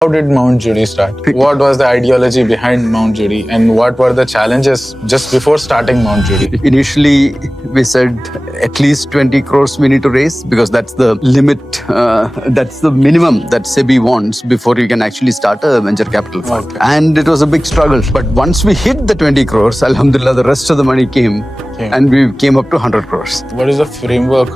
How did Mount Judi start? What was the ideology behind Mount Judi and what were the challenges just before starting Mount Judi? Initially, we said at least 20 crores we need to raise because that's the limit, that's the minimum that SEBI wants before you can actually start a venture capital fund. Okay. And it was a big struggle. But once we hit the 20 crores, Alhamdulillah, the rest of the money came. And we came up to 100 crores. What is the framework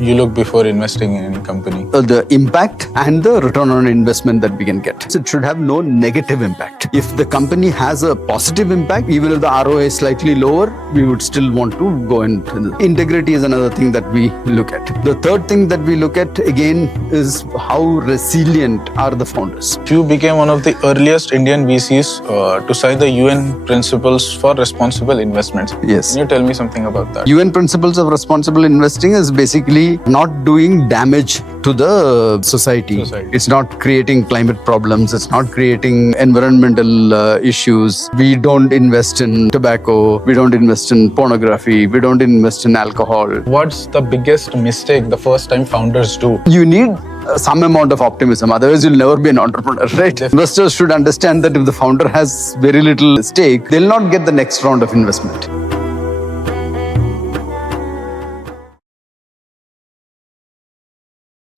you look before investing in any company? The impact and the return on investment that we can get. So it should have no negative impact. If the company has a positive impact, even if the ROI is slightly lower, we would still want to go and integrity is another thing that we look at. The third thing that we look at again is how resilient are the founders. You became one of the earliest Indian VCs to sign the UN Principles for Responsible Investments. Yes. Can you tell me something about that? UN Principles of Responsible Investing is basically not doing damage to the society. It's not creating climate problems. It's not creating environmental issues. We don't invest in tobacco. We don't invest in pornography. We don't invest in alcohol. What's the biggest mistake the first time founders do? You need some amount of optimism. Otherwise, you'll never be an entrepreneur, right? Investors should understand that if the founder has very little stake, they'll not get the next round of investment.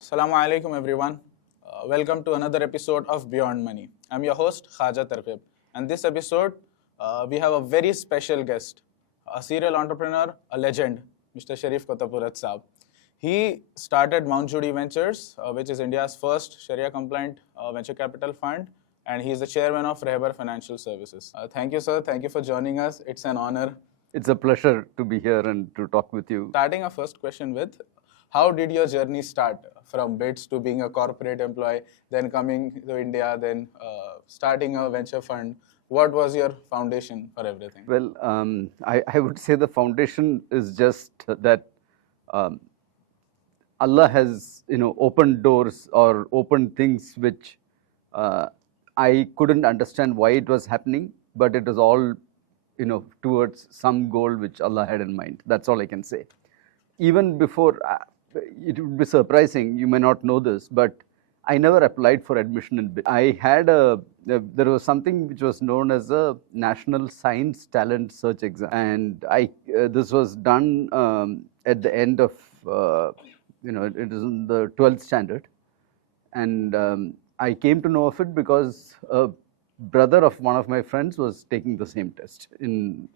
Assalamu alaikum everyone. Welcome to another episode of Beyond Money. I'm your host Khaja Targhib, and this episode we have a very special guest, a serial entrepreneur, a legend, Mr. Sherif Kottapurath Saab. He started Mount Judi Ventures, which is India's first Shariah-compliant venture capital fund, and he's the chairman of Rehbar Financial Services. Thank you, sir. Thank you for joining us. It's an honor. It's a pleasure to be here and to talk with you. Starting our first question with, how did your journey start from bits to being a corporate employee, then coming to India, then starting a venture fund? What was your foundation for everything? Well, I would say the foundation is just that Allah has, opened doors or opened things which I couldn't understand why it was happening, but it was all, towards some goal which Allah had in mind. That's all I can say. Even before, it would be surprising, you may not know this, but I never applied for admission in BIT. I had there was something which was known as a National Science Talent Search Exam, and this was done at the end of, it is in the 12th standard, and I came to know of it because a brother of one of my friends was taking the same test in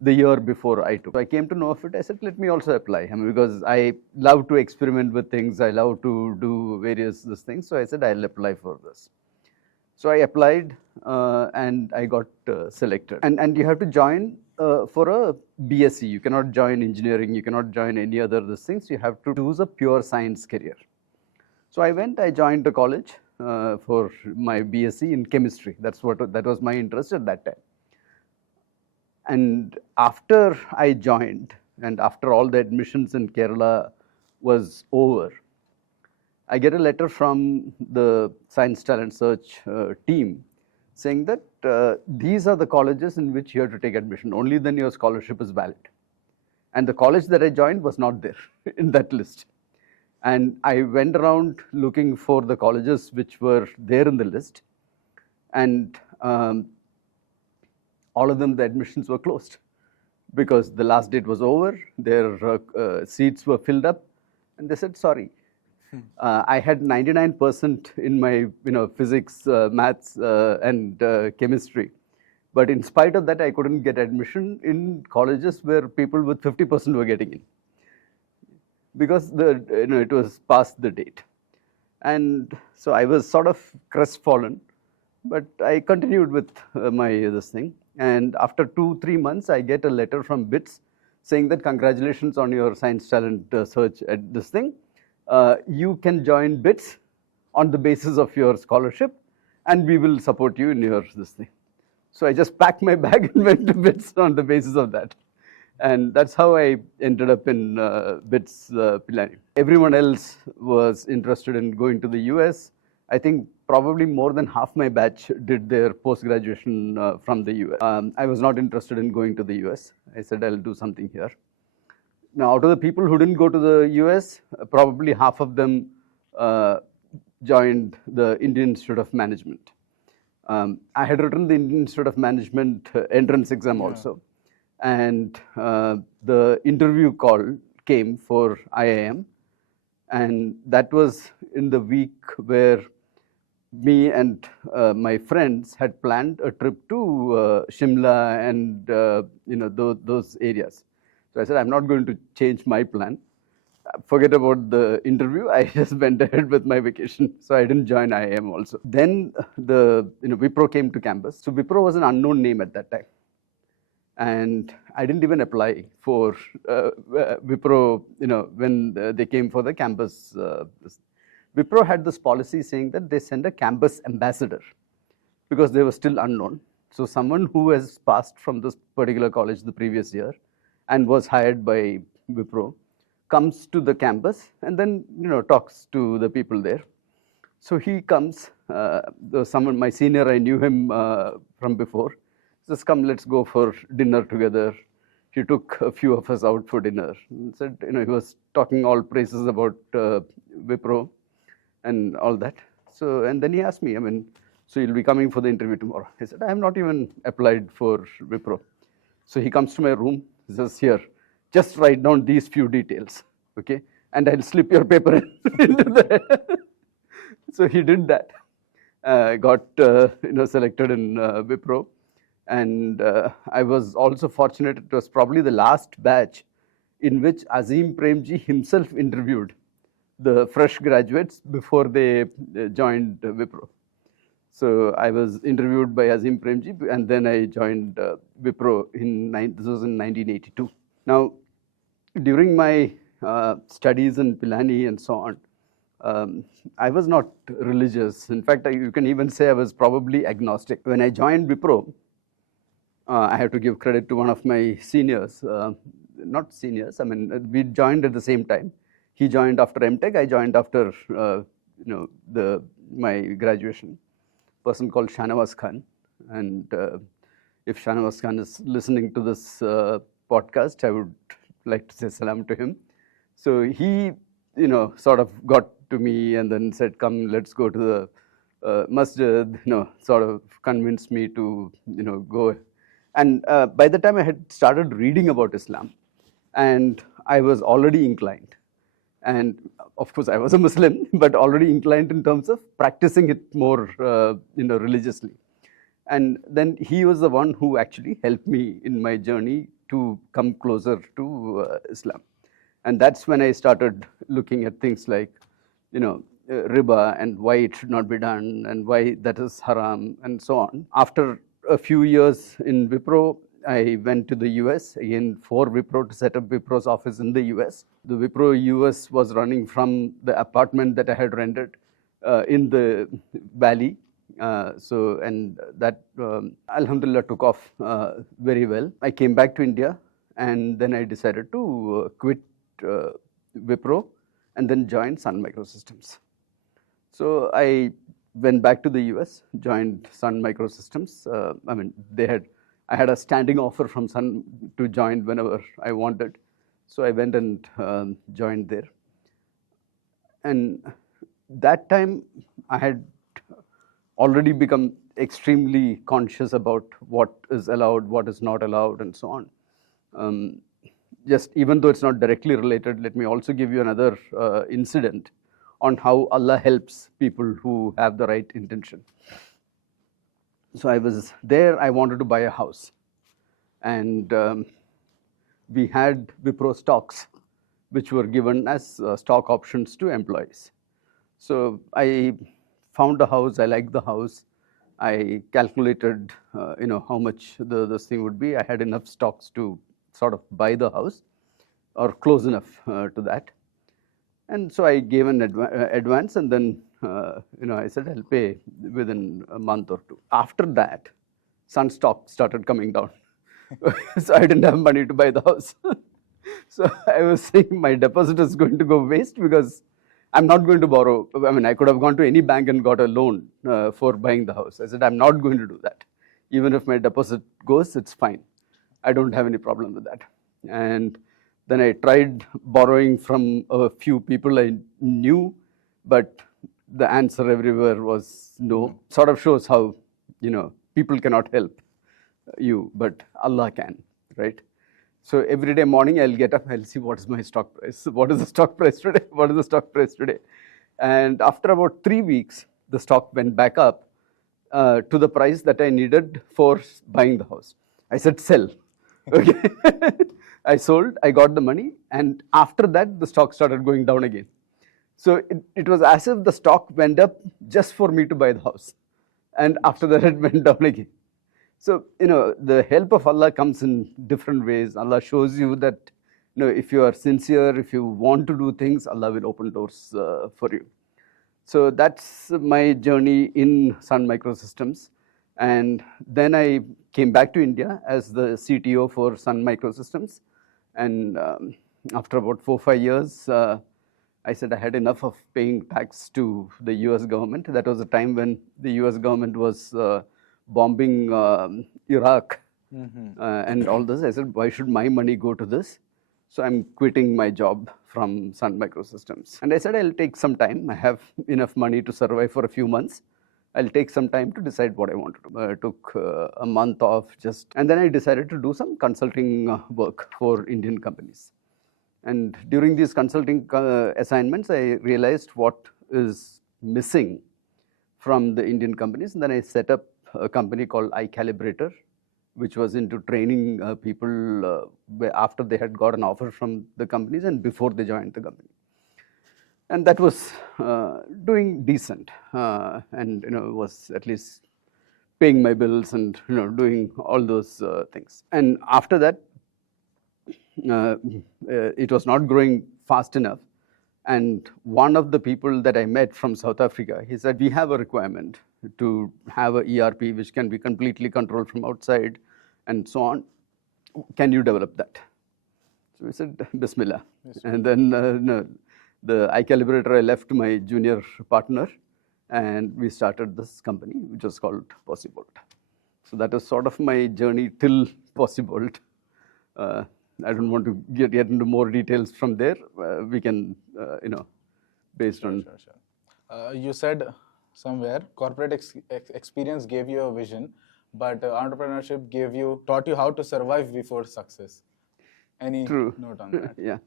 the year before I took. So I came to know of it. I said, let me also apply. Because I love to experiment with things. I love to do various things. So I said, I'll apply for this. So I applied and I got selected. And you have to join for a BSc. You cannot join engineering. You cannot join any other things. You have to choose a pure science career. So I went, I joined the college for my BSc in chemistry. That was my interest at that time. And after I joined, and after all the admissions in Kerala was over, I get a letter from the Science Talent Search team saying that these are the colleges in which you have to take admission. Only then your scholarship is valid. And the college that I joined was not there in that list. And I went around looking for the colleges which were there in the list. And all of them, the admissions were closed because the last date was over, their seats were filled up, and they said, sorry. I had 99% in my physics, maths, and chemistry. But in spite of that, I couldn't get admission in colleges where people with 50% were getting in because it was past the date. And so I was sort of crestfallen, but I continued with this thing. And after 2-3 months, I get a letter from BITS saying that congratulations on your science talent search at this thing. You can join BITS on the basis of your scholarship, and we will support you in your this thing. So I just packed my bag and went to BITS on the basis of that. And that's how I ended up in BITS Pilani. Everyone else was interested in going to the US. I think probably more than half my batch did their post-graduation from the US. I was not interested in going to the US. I said, I'll do something here. Now, out of the people who didn't go to the US, probably half of them joined the Indian Institute of Management. I had written the Indian Institute of Management entrance exam also, and the interview call came for IIM, and that was in the week where me and my friends had planned a trip to Shimla and those areas. So I said, I'm not going to change my plan. Forget about the interview. I just went ahead with my vacation. So I didn't join IIM also. Then Wipro came to campus. So Wipro was an unknown name at that time. And I didn't even apply for Wipro, when they came for the campus. Wipro had this policy saying that they send a campus ambassador because they were still unknown. So someone who has passed from this particular college the previous year and was hired by Wipro comes to the campus and then talks to the people there. So he comes, someone, my senior, I knew him from before. Says, come, let's go for dinner together. He took a few of us out for dinner and said, he was talking all praises about Wipro and all that. So, and then he asked me, so you'll be coming for the interview tomorrow. I said, I have not even applied for Wipro. So he comes to my room, he says, here, just write down these few details, okay? And I'll slip your paper into there. So he did that. Got selected in Wipro. And I was also fortunate, it was probably the last batch in which Azim Premji himself interviewed the fresh graduates before they joined Wipro. So I was interviewed by Azim Premji, and then I joined Wipro this was in 1982. Now, during my studies in Pilani and so on, I was not religious. In fact, you can even say I was probably agnostic. When I joined Wipro, I have to give credit to one of my seniors, not seniors, we joined at the same time. He joined after MTech, I joined after my graduation. A person called Shahnawaz Khan. And if Shahnawaz Khan is listening to this podcast, I would like to say salam to him. So he, sort of got to me and then said, come, let's go to the masjid, sort of convinced me to, go. And by the time I had started reading about Islam, and I was already inclined. And of course, I was a Muslim, but already inclined in terms of practicing it more, religiously. And then he was the one who actually helped me in my journey to come closer to Islam. And that's when I started looking at things like, riba and why it should not be done and why that is haram and so on. After a few years in Wipro, I went to the US again for Wipro to set up Wipro's office in the US. The Wipro US was running from the apartment that I had rented in the valley. And that, alhamdulillah, took off very well. I came back to India and then I decided to quit Wipro and then join Sun Microsystems. So I went back to the US, joined Sun Microsystems. I had a standing offer from Sun to join whenever I wanted. So I went and joined there. And that time I had already become extremely conscious about what is allowed, what is not allowed, and so on. Just even though it's not directly related, let me also give you another incident on how Allah helps people who have the right intention. So I was there, I wanted to buy a house. And we had Wipro stocks, which were given as stock options to employees. So I found a house, I liked the house. I calculated, how much this thing would be. I had enough stocks to sort of buy the house or close enough to that. And so I gave an advance and then, I said, I'll pay within a month or two. After that, Sun stock started coming down. So I didn't have money to buy the house. So I was saying my deposit is going to go waste because I'm not going to borrow. I could have gone to any bank and got a loan for buying the house. I said, I'm not going to do that. Even if my deposit goes, it's fine. I don't have any problem with that. And then I tried borrowing from a few people I knew, but the answer everywhere was no. Sort of shows how, people cannot help you, but Allah can, right? So every day morning I'll get up, I'll see what is my stock price. What is the stock price today? What is the stock price today? And after about 3 weeks, the stock went back up to the price that I needed for buying the house. I said, sell. Okay. I sold, I got the money, and after that, the stock started going down again. So it was as if the stock went up just for me to buy the house. And after that, it went down again. So, the help of Allah comes in different ways. Allah shows you that, if you are sincere, if you want to do things, Allah will open doors for you. So that's my journey in Sun Microsystems. And then I came back to India as the CTO for Sun Microsystems. And after about 4-5 years, I said I had enough of paying tax to the US government. That was a time when the US government was bombing Iraq and all this. I said, why should my money go to this? So I'm quitting my job from Sun Microsystems. And I said, I'll take some time. I have enough money to survive for a few months. I'll take some time to decide what I want to do. I took a month off and then I decided to do some consulting work for Indian companies. And during these consulting assignments, I realized what is missing from the Indian companies. And then I set up a company called iCalibrator, which was into training people after they had got an offer from the companies and before they joined the company. And that was doing decent, and was at least paying my bills and doing all those things. And after that, it was not growing fast enough. And one of the people that I met from South Africa, he said, we have a requirement to have a ERP which can be completely controlled from outside and so on. Can you develop that? So we said, Bismillah. And then the iCalibrator, I left my junior partner and we started this company, which was called Possibolt. So that was sort of my journey till Possibolt. I don't want to get into more details from there. We can, based on. Sure. You said somewhere corporate experience gave you a vision, but entrepreneurship taught you how to survive before success. Any note on that? Yeah.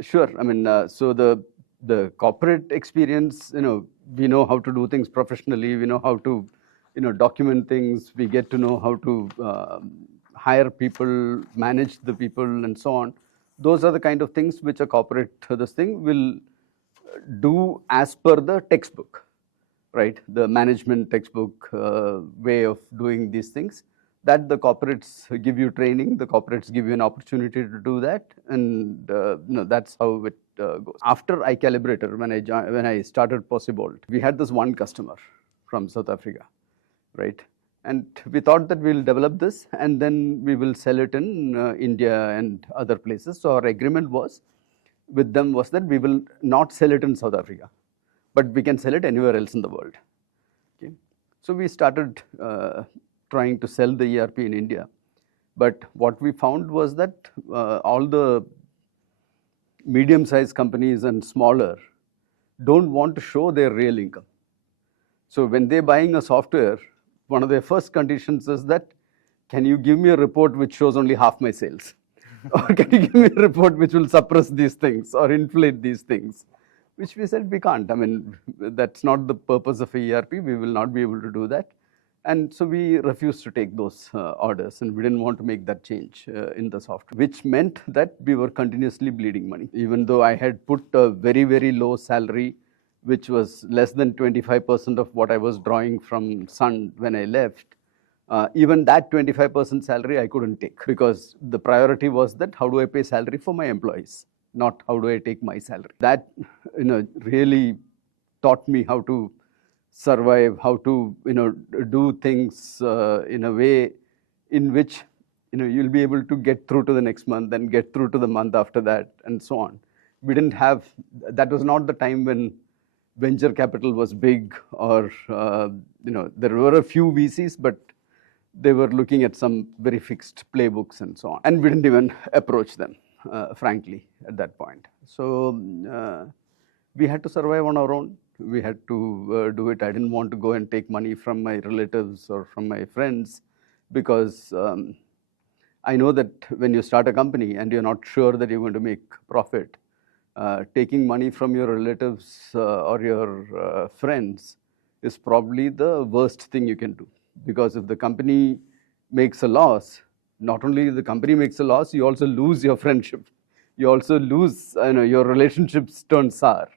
Sure. I mean, so the corporate experience, we know how to do things professionally. We know how to, document things. We get to know how to hire people, manage the people, and so on. Those are the kind of things which a corporate will do as per the textbook, right? The management textbook way of doing these things. That the corporates give you training, the corporates give you an opportunity to do that, and that's how it goes. After iCalibrator, when I started Possibolt, we had this one customer from South Africa, right? And we thought that we'll develop this and then we will sell it in India and other places. So our agreement with them was that we will not sell it in South Africa, but we can sell it anywhere else in the world. Okay? So we started trying to sell the ERP in India. But what we found was that all the medium-sized companies and smaller don't want to show their real income. So when they're buying a software, one of their first conditions is that, can you give me a report which shows only half my sales? Or can you give me a report which will suppress these things or inflate these things? Which we said we can't. I mean, that's not the purpose of a ERP. We will not be able to do that. And so we refused to take those orders, and we didn't want to make that change in the software, which meant that we were continuously bleeding money. Even though I had put a very, very low salary, which was less than 25% of what I was drawing from Sun when I left, even that 25% salary I couldn't take, because the priority was that how do I pay salary for my employees, not how do I take my salary. That really taught me how to survive, how to do things in a way in which you'll be able to get through to the next month and get through to the month after that and so on. We didn't have, that was not the time when venture capital was big, or there were a few VCs, but they were looking at some very fixed playbooks and so on. And we didn't even approach them, frankly, at that point. So we had to survive on our own. we had to do it. I didn't want to go and take money from my relatives or from my friends because I know that when you start a company and you're not sure that you're going to make profit, taking money from your relatives or your friends is probably the worst thing you can do. Because if the company makes a loss, not only the company makes a loss, you also lose your friendship. You also lose, your relationships turn sour,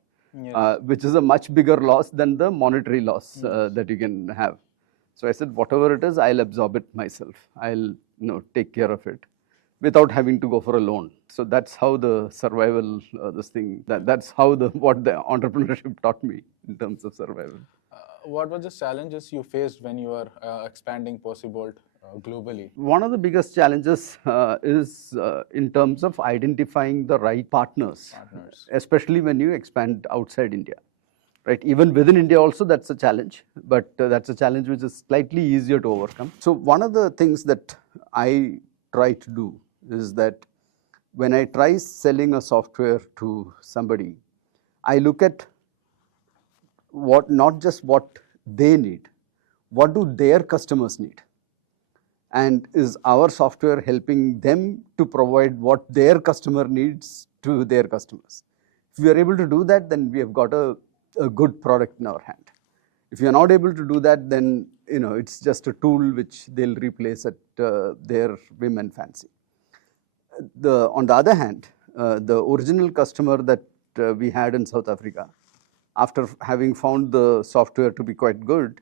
Yes. which is a much bigger loss than the monetary loss that you can have. So I said, whatever it is, I'll absorb it myself. I'll take care of it without having to go for a loan. So that's how the survival, that's how what the entrepreneurship taught me in terms of survival. What were the challenges you faced when you were expanding Possibolt globally? One of the biggest challenges is in terms of identifying the right partners, especially when you expand outside India. Right? Even within India also, that's a challenge, but that's a challenge which is slightly easier to overcome. So one of the things that I try to do is that when I try selling a software to somebody, I look at not just what they need, what do their customers need? And is our software helping them to provide what their customer needs to their customers? If we are able to do that, then we have got a good product in our hand. If you are not able to do that, then it's just a tool which they'll replace at their whim and fancy. On the other hand, the original customer that we had in South Africa, after having found the software to be quite good,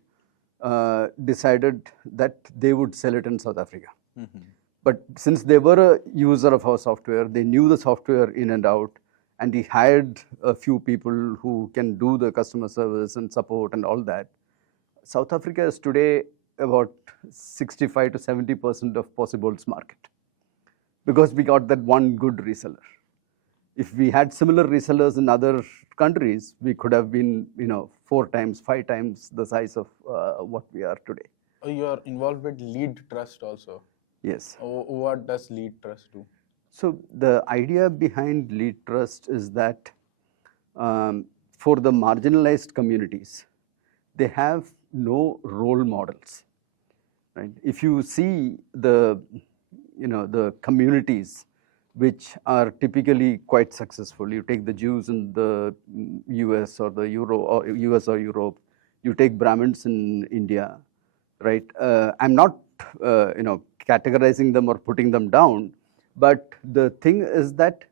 decided that they would sell it in South Africa. Mm-hmm. But since they were a user of our software, they knew the software in and out, and he hired a few people who can do the customer service and support and all that. South Africa is today about 65 to 70% of Possibolt's market, because we got that one good reseller. If we had similar resellers in other countries, we could have been 4 times, 5 times the size of what we are today. You are involved with lead trust also. Yes. What does lead trust do? So the idea behind lead trust is that for the marginalized communities, they have no role models. Right? If you see the communities which are typically quite successful, you take the Jews in the US or the US or Europe, you take Brahmins in India, right? I'm not categorizing them or putting them down, but the thing is that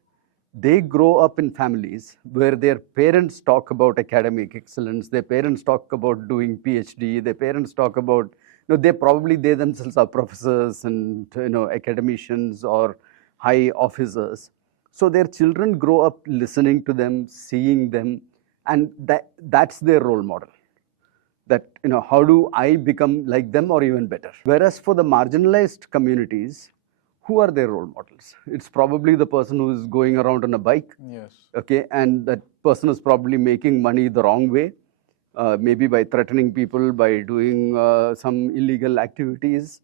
they grow up in families where their parents talk about academic excellence, their parents talk about doing PhD, their parents talk about, they themselves are professors and academicians or high officers. So their children grow up listening to them, seeing them, and that's their role model. That, how do I become like them or even better? Whereas for the marginalized communities, who are their role models? It's probably the person who is going around on a bike. Yes. Okay, and that person is probably making money the wrong way, maybe by threatening people, by doing some illegal activities.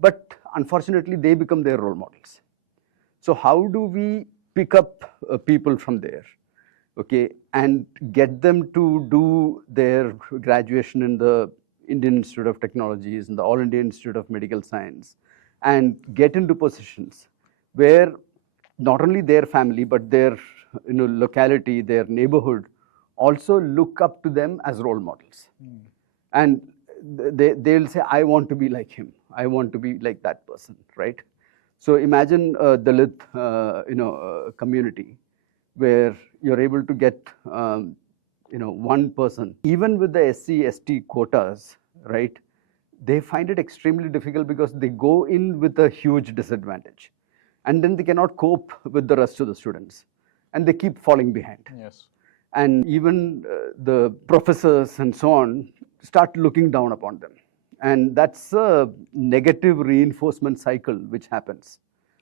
But unfortunately, they become their role models. So how do we pick up people from there, okay, and get them to do their graduation in the Indian Institute of Technologies, in the All India Institute of Medical Science, and get into positions where not only their family, but their locality, their neighborhood also look up to them as role models. Mm. And they'll say, I want to be like him. I want to be like that person, right? So imagine a Dalit community where you're able to get one person, even with the SC, ST quotas, right? They find it extremely difficult because they go in with a huge disadvantage, and then they cannot cope with the rest of the students, and they keep falling behind. Yes. And even the professors and so on start looking down upon them. And that's a negative reinforcement cycle which happens.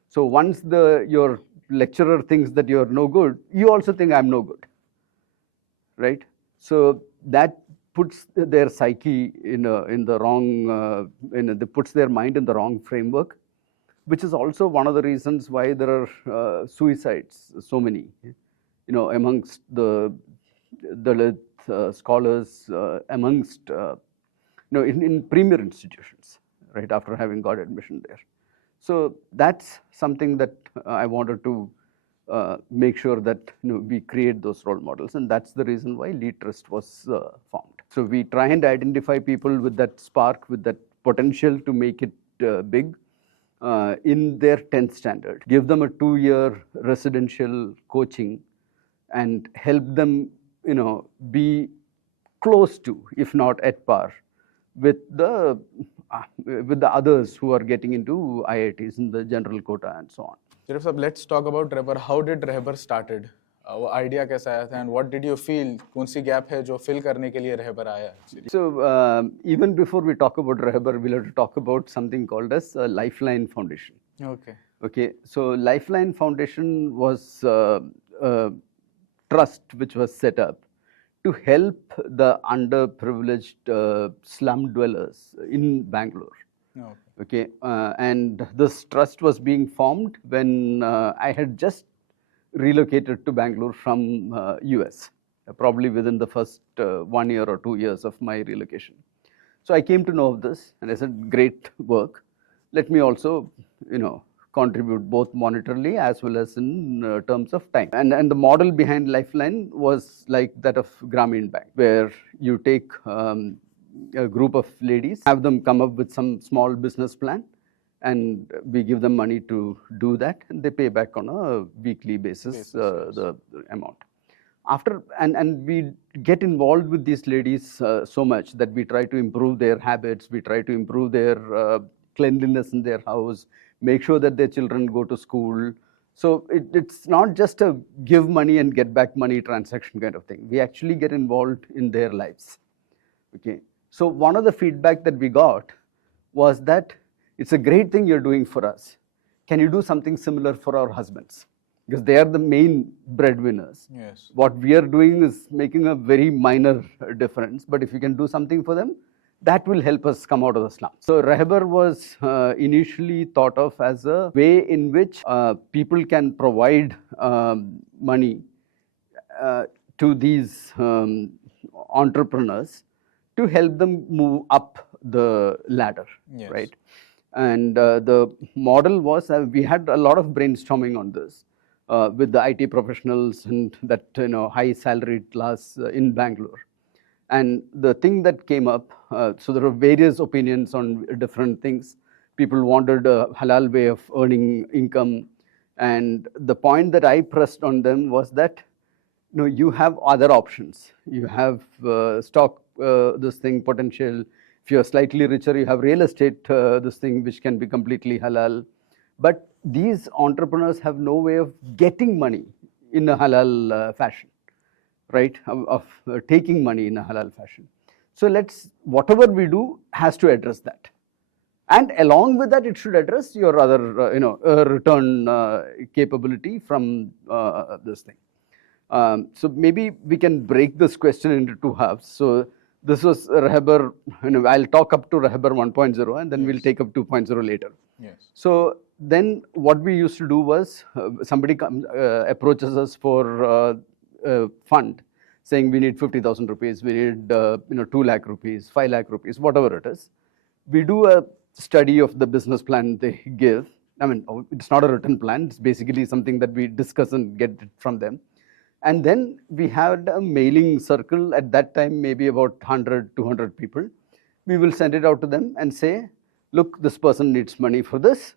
So once your lecturer thinks that you're no good, you also think I'm no good, right? So that puts their psyche in the wrong, puts their mind in the wrong framework, which is also one of the reasons why there are suicides, so many, amongst the Dalit scholars amongst, in premier institutions, right, after having got admission there. So that's something that I wanted to make sure that we create those role models, and that's the reason why Lead Trust was formed. So we try and identify people with that spark, with that potential to make it big in their 10th standard. Give them a 2-year residential coaching and help them, be close to, if not at par, with the others who are getting into IITs in the general quota and so on. Sherif sir, let's talk about Rehbar. How did Rehbar started? वो idea कैसा आया था, and what did you feel? कौन सी gap है जो fill करने के लिए Rehbar आया? So even before we talk about Rehbar, we'll have to talk about something called as Lifeline Foundation. Okay. So Lifeline Foundation was a trust which was set up to help the underprivileged slum dwellers in Bangalore. Okay, and this trust was being formed when I had just relocated to Bangalore from US, probably within the first 1 year or 2 years of my relocation. So I came to know of this, and I said, great work. Let me also, contribute both monetarily as well as in terms of time. And the model behind Lifeline was like that of Grameen Bank, where you take a group of ladies, have them come up with some small business plan, and we give them money to do that, and they pay back on a weekly basis the amount. And we get involved with these ladies so much that we try to improve their habits, we try to improve their cleanliness in their house, make sure that their children go to school. So it's not just a give money and get back money transaction kind of thing. We actually get involved in their lives. Okay. So one of the feedback that we got was that it's a great thing you're doing for us. Can you do something similar for our husbands? Because they are the main breadwinners. Yes. What we are doing is making a very minor difference, but if you can do something for them, that will help us come out of the slum. So Rehbar was initially thought of as a way in which people can provide money to these entrepreneurs to help them move up the ladder, yes. right? And the model was, we had a lot of brainstorming on this with the IT professionals and that high salaried class in Bangalore. And the thing that came up, so there were various opinions on different things. People wanted a halal way of earning income. And the point that I pressed on them was that, you have other options. You have stock, this thing, potential. If you're slightly richer, you have real estate, this thing, which can be completely halal. But these entrepreneurs have no way of getting money in a halal fashion, right? Of taking money in a halal fashion. So whatever we do has to address that. And along with that, it should address your other, return capability from this thing. So maybe we can break this question into two halves. So this was Rehbar, I'll talk up to Rehbar 1.0 and then yes. we'll take up 2.0 later. Yes. So then what we used to do was somebody approaches us for a fund saying we need 50,000 rupees, we need 2 lakh rupees, 5 lakh rupees, whatever it is. We do a study of the business plan they give. I mean, it's not a written plan, it's basically something that we discuss and get it from them. And then we had a mailing circle at that time, maybe about 100, 200 people. We will send it out to them and say, look, this person needs money for this.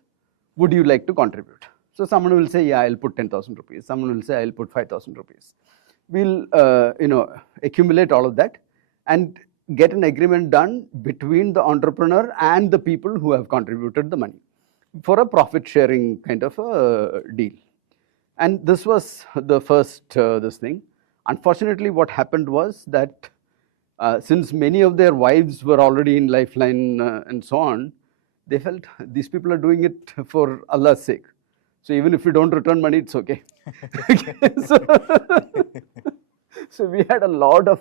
Would you like to contribute? So someone will say, yeah, I'll put 10,000 rupees. Someone will say, I'll put 5,000 rupees. We'll, accumulate all of that and get an agreement done between the entrepreneur and the people who have contributed the money for a profit sharing kind of a deal. And this was the first this thing. Unfortunately, what happened was that since many of their wives were already in Lifeline and so on, they felt these people are doing it for Allah's sake. So even if you don't return money, it's okay. So we had a lot of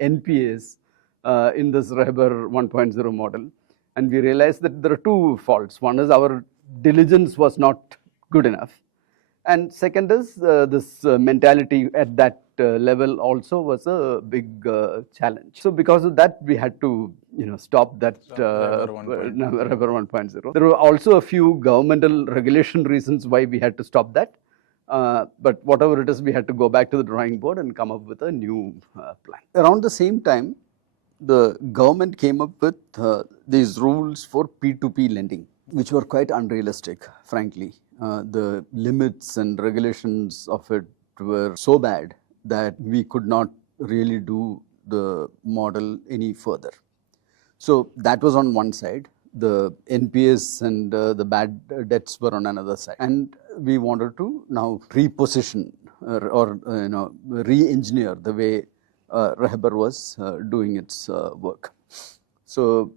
NPAs in this Rehbar 1.0 model. And we realized that there are two faults. One is our diligence was not good enough. And second is this mentality at that level also was a big challenge. So because of that, we had to stop that Rehbar 1.0. There were also a few governmental regulation reasons why we had to stop that. But whatever it is, we had to go back to the drawing board and come up with a new plan. Around the same time, the government came up with these rules for P2P lending, which were quite unrealistic, frankly. The limits and regulations of it were so bad that we could not really do the model any further. So that was on one side. The NPS and the bad debts were on another side. And we wanted to now reposition or re-engineer the way Rehbar was doing its work. So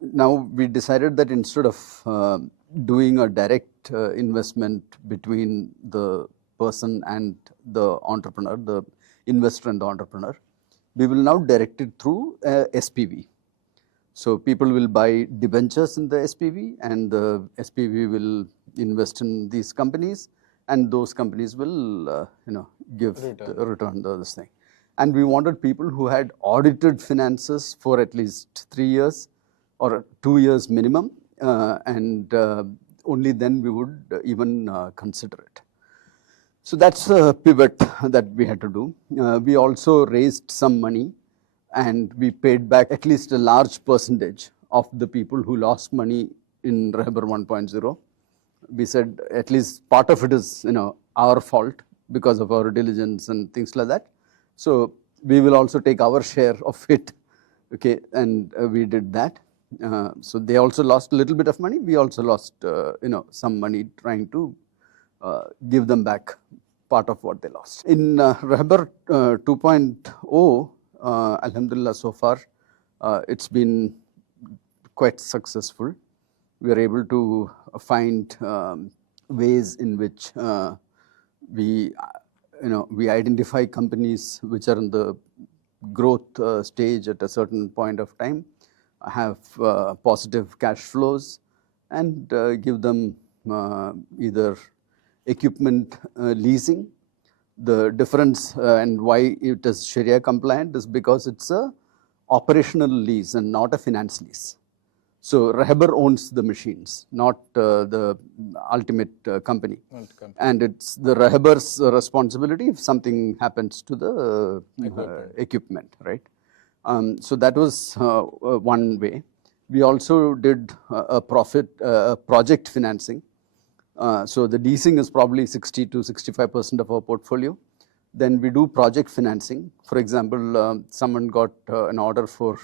now we decided that instead of doing a direct investment between the person and the entrepreneur, the investor and the entrepreneur, we will now direct it through SPV. So people will buy debentures in the SPV, and the SPV will invest in these companies, and those companies will give return this thing. And we wanted people who had audited finances for at least 3 years or 2 years minimum, and only then we would even consider it. So that's a pivot that we had to do. We also raised some money, and we paid back at least a large percentage of the people who lost money in Rehbar 1.0. We said at least part of it is our fault because of our diligence and things like that. So we will also take our share of it, okay? And we did that. So they also lost a little bit of money. We also lost some money trying to give them back part of what they lost. In Rehbar 2.0, Alhamdulillah, so far, it's been quite successful. We are able to find ways in which we identify companies which are in the growth stage at a certain point of time, have positive cash flows, and give them either equipment leasing. The difference and why it is Sharia compliant is because it's a operational lease and not a finance lease. So Rehbar owns the machines, not the ultimate company. And it's the Rehbar's responsibility if something happens to the equipment, right? So that was one way. We also did a project financing. So the leasing is probably 60 to 65% of our portfolio. Then we do project financing. For example, someone got an order for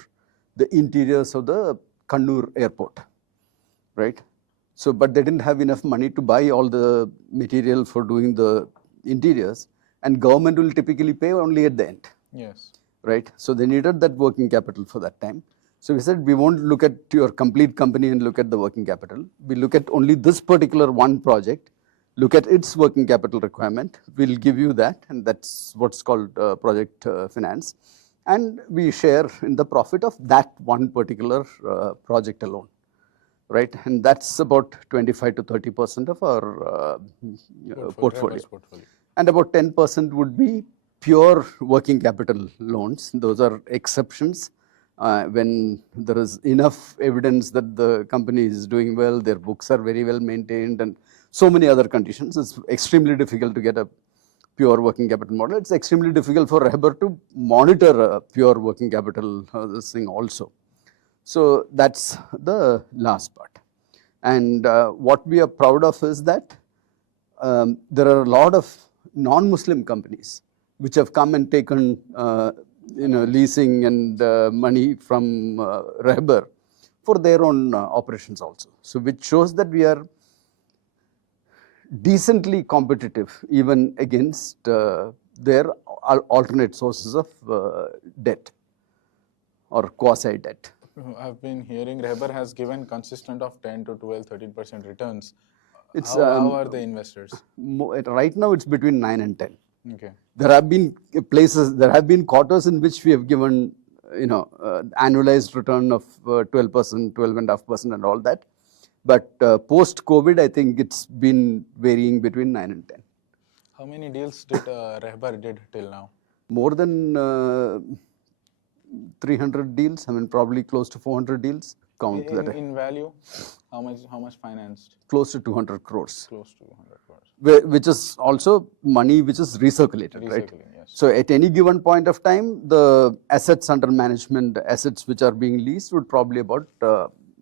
the interiors of the Kannur airport, right? So, but they didn't have enough money to buy all the material for doing the interiors, and government will typically pay only at the end. Yes. Right? So they needed that working capital for that time. So we said, we won't look at your complete company and look at the working capital. We look at only this particular one project, look at its working capital requirement. We'll give you that, and that's what's called project finance. And we share in the profit of that one particular project alone, right? And that's about 25 to 30% of our portfolio. And about 10% would be pure working capital loans. Those are exceptions. When there is enough evidence that the company is doing well, their books are very well maintained, and so many other conditions, it's extremely difficult to get a pure working capital model. It's extremely difficult for Rehbar to monitor a pure working capital this thing also. So that's the last part. And what we are proud of is that there are a lot of non-Muslim companies which have come and taken leasing and money from Rehbar for their own operations also. So which shows that we are decently competitive even against their alternate sources of debt or quasi-debt. I've been hearing Rehbar has given consistent of 10 to 12, 13% returns. How are the investors? Right now it's between 9 and 10. Okay. There have been quarters in which we have given, annualized return of 12%, 12.5% and all that. But post-COVID, I think it's been varying between 9 and 10. How many deals did Rehbar did till now? More than 300 deals. I mean, probably close to 400 deals. Count that. In value, how much financed? Close to 200 crores. Close to 100 crores. Which is also money which is recirculated, right? Yes. So at any given point of time, the assets under management, assets which are being leased would probably about,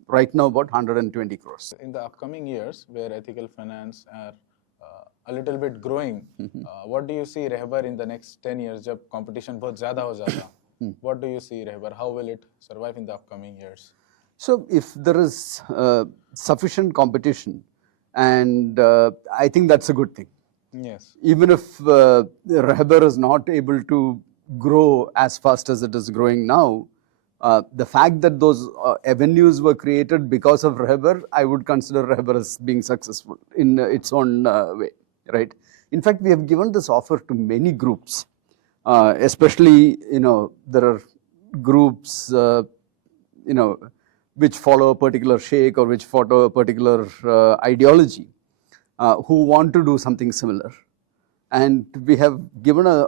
right now about 120 crores. In the upcoming years, where ethical finance are a little bit growing, what do you see Rehbar in the next 10 years? जब competition बहुत ज़्यादा हो जाता, what do you see Rehbar? How will it survive in the upcoming years? So if there is sufficient competition, and I think that's a good thing. Yes. Even if Rehbar is not able to grow as fast as it is growing now, the fact that those avenues were created because of Rehbar, I would consider Rehbar as being successful in its own way, right? In fact, we have given this offer to many groups, especially, there are groups, which follow a particular sheikh or which follow a particular ideology, who want to do something similar. And we have given an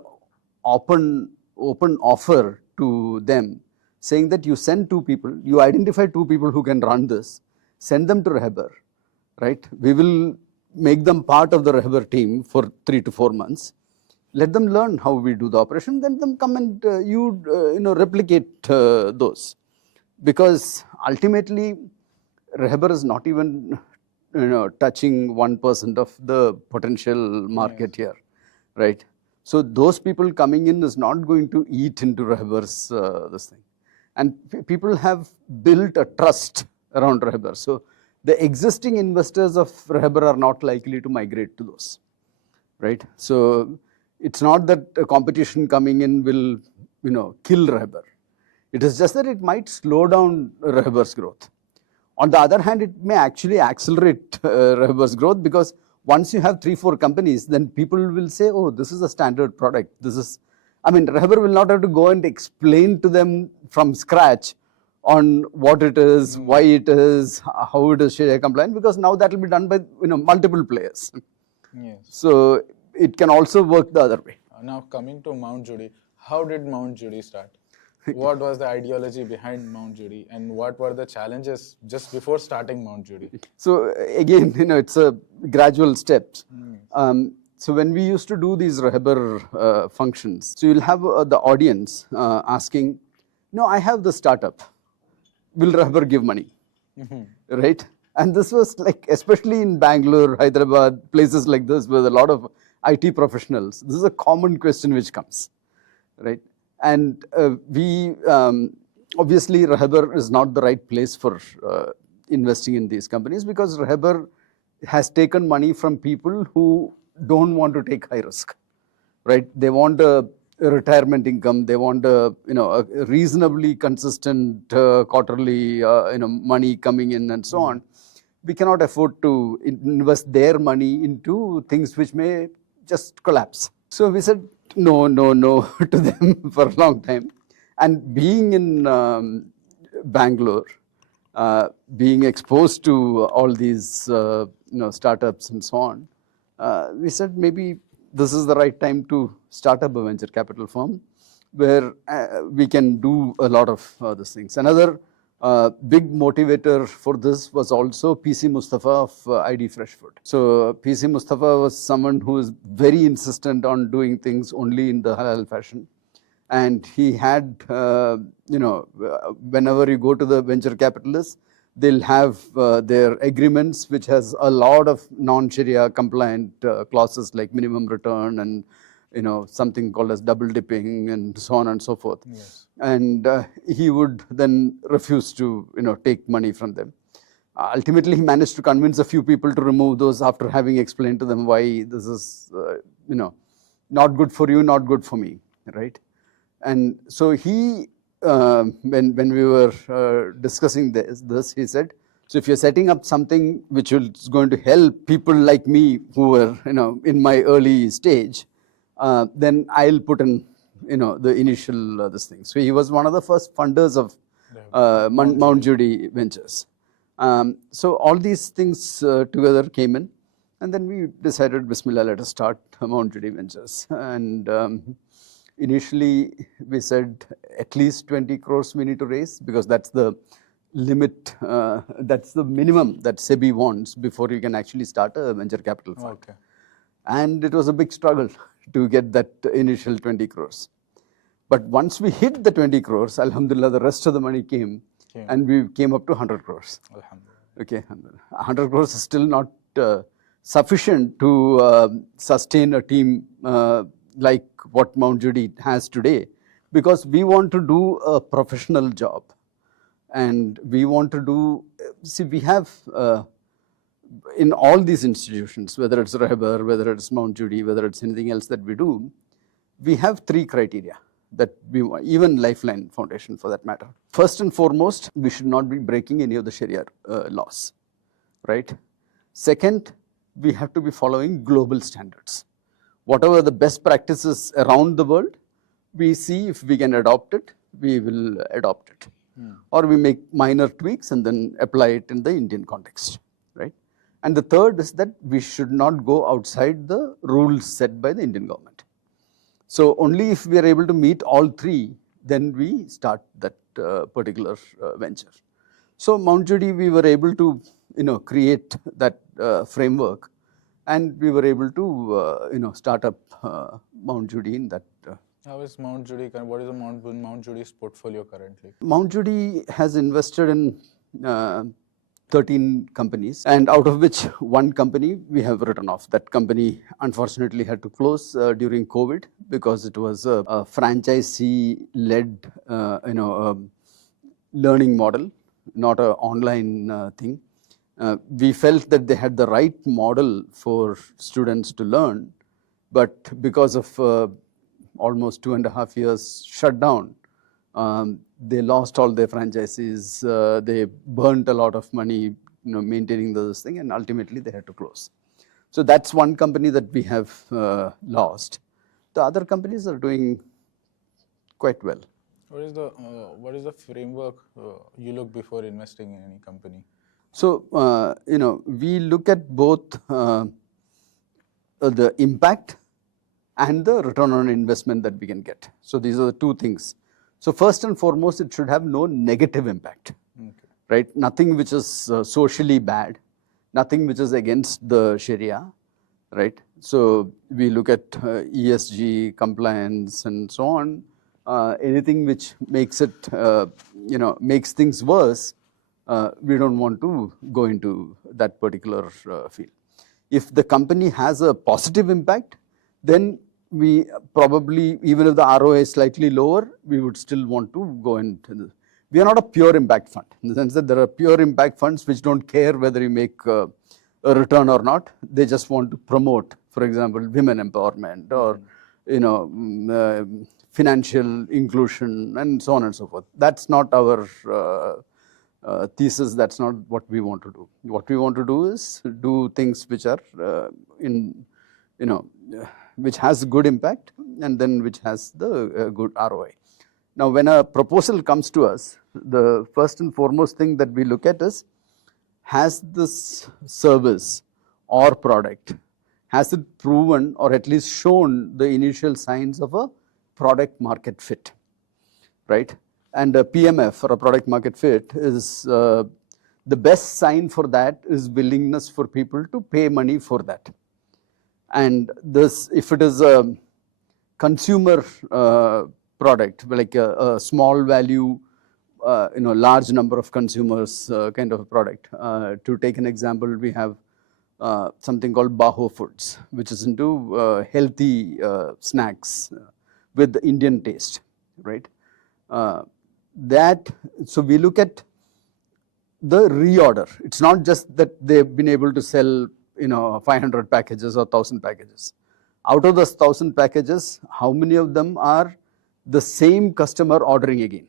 open offer to them, saying that you send 2 people, you identify 2 people who can run this, send them to Rehbar, right? We will make them part of the Rehbar team for 3 to 4 months. Let them learn how we do the operation, then them come and replicate those. Because ultimately, Rehbar is not even touching 1% of the potential market here, right? So those people coming in is not going to eat into Rehbar's this thing. And people have built a trust around Rehbar. So the existing investors of Rehbar are not likely to migrate to those, right? So it's not that a competition coming in will, kill Rehbar. It is just that it might slow down Rehbar's growth. On the other hand, it may actually accelerate Rehbar's growth, because once you have 3-4 companies, then people will say, oh, this is a standard product. Rehbar will not have to go and explain to them from scratch on what it is, why it is, how it is Shariah-compliant, because now that will be done by multiple players. Yes. So it can also work the other way. Now coming to Mount Judi, how did Mount Judi start? What was the ideology behind Mount Judi, and what were the challenges just before starting Mount Judi? So again, it's a gradual steps. So when we used to do these Rehbar functions, so you'll have the audience asking, I have the startup. Will Rehbar give money? Right? And this was like, especially in Bangalore, Hyderabad, places like this with a lot of IT professionals, this is a common question which comes, right? And we, obviously, Rehbar is not the right place for investing in these companies, because Rehbar has taken money from people who don't want to take high risk, right? They want a retirement income. They want a reasonably consistent quarterly money coming in and so on. We cannot afford to invest their money into things which may just collapse. So we said no to them for a long time. And being in Bangalore, being exposed to all these startups and so on, we said maybe this is the right time to start up a venture capital firm where we can do a lot of these things. Another big motivator for this was also PC Mustafa of ID Fresh Food. So PC Mustafa was someone who is very insistent on doing things only in the halal fashion. And he had, whenever you go to the venture capitalists, they'll have their agreements which has a lot of non-Sharia compliant clauses like minimum return and something called as double dipping and so on and so forth. Yes. And he would then refuse to take money from them. Ultimately, he managed to convince a few people to remove those after having explained to them why this is not good for you, not good for me, right? And so he, when we were discussing this, he said, so if you're setting up something which is going to help people like me who were in my early stage, then I'll put in the initial this thing. So he was one of the first funders of Mount Judi Ventures. So all these things together came in. And then we decided, Bismillah, let us start Judi Ventures. And initially, we said at least 20 crores we need to raise, because that's the limit, that's the minimum that SEBI wants before you can actually start a venture capital fund. Okay. And it was a big struggle to get that initial 20 crores. But once we hit the 20 crores, alhamdulillah, the rest of the money came, and we came up to 100 crores. Alhamdulillah. Okay, 100 crores is still not sufficient to sustain a team like what Judi has today, because we want to do a professional job. And we want to do, see, we have in all these institutions, whether it's Rehbar, whether it's Judi, whether it's anything else that we do, we have 3 criteria that we want, even Lifeline Foundation for that matter. First and foremost, we should not be breaking any of the Sharia laws, right? Second, we have to be following global standards. Whatever the best practices around the world, we see if we can adopt it, we will adopt it. Or we make minor tweaks and then apply it in the Indian context, right? And the third is that we should not go outside the rules set by the Indian government. So only if we are able to meet all 3, then we start that particular venture. So Judi, we were able to, create that framework, and we were able to, start up Judi in that. How is Judi? What is Judi's portfolio currently? Judi has invested in 13 companies, and out of which one company we have written off. That company unfortunately had to close during COVID, because it was a franchisee-led, learning model, not an online thing. We felt that they had the right model for students to learn, but because of almost 2.5 years shut down, they lost all their franchises. They burnt a lot of money, maintaining this thing, and ultimately they had to close. So that's one company that we have lost. The other companies are doing quite well. What is the framework you look before investing in any company? So we look at both the impact and the return on investment that we can get. So these are the 2 things. So first and foremost, it should have no negative impact, right? Nothing which is socially bad, nothing which is against the Sharia, right? So we look at ESG, compliance, and so on. Anything which makes it, makes things worse, we don't want to go into that particular field. If the company has a positive impact, then we probably, even if the ROI is slightly lower, we would still want to go into this. We are not a pure impact fund, in the sense that there are pure impact funds which don't care whether you make a return or not. They just want to promote, for example, women empowerment or financial inclusion and so on and so forth. That's not our thesis. That's not what we want to do. What we want to do is do things which are which has good impact, and then which has the good ROI. Now, when a proposal comes to us, the first and foremost thing that we look at is, has this service or product, has it proven or at least shown the initial signs of a product market fit, right? And a PMF, or a product market fit, is the best sign for that is willingness for people to pay money for that. And this, if it is a consumer product, like a small value, large number of consumers kind of a product. To take an example, we have something called Baho Foods, which is into healthy snacks with Indian taste, right? So we look at the reorder. It's not just that they've been able to sell 500 packages or 1,000 packages. Out of those 1,000 packages, how many of them are the same customer ordering again,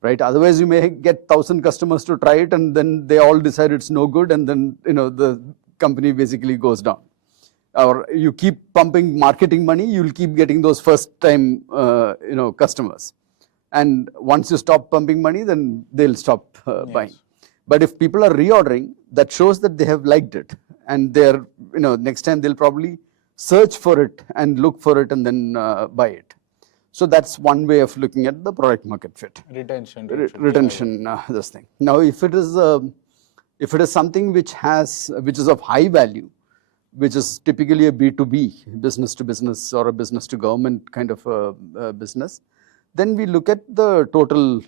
right? Otherwise, you may get 1,000 customers to try it, and then they all decide it's no good, and then the company basically goes down. Or you keep pumping marketing money, you'll keep getting those first-time customers. And once you stop pumping money, then they'll stop buying. But if people are reordering, that shows that they have liked it. and they're, next time they'll probably search for it and look for it and then buy it. So that's one way of looking at the product market fit. Retention. Retention, this thing. Now, if it is something which is of high value, which is typically a B2B, business to business or a business to government kind of a business, then we look at the total,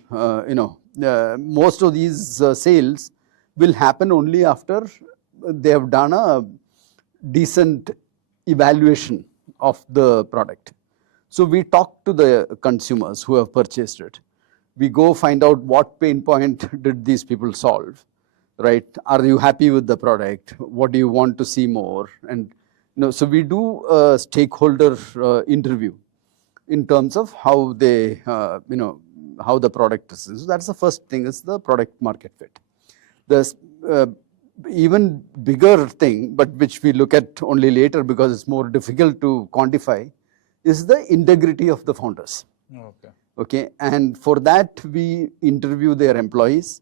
most of these sales will happen only after they have done a decent evaluation of the product. So we talk to the consumers who have purchased it. We go find out what pain point did these people solve, right? Are you happy with the product? What do you want to see more? And so we do a stakeholder interview in terms of how they, how the product is. So that's the first thing, is the product market fit. The even bigger thing, but which we look at only later because it's more difficult to quantify, is the integrity of the founders. Okay, and for that we interview their employees,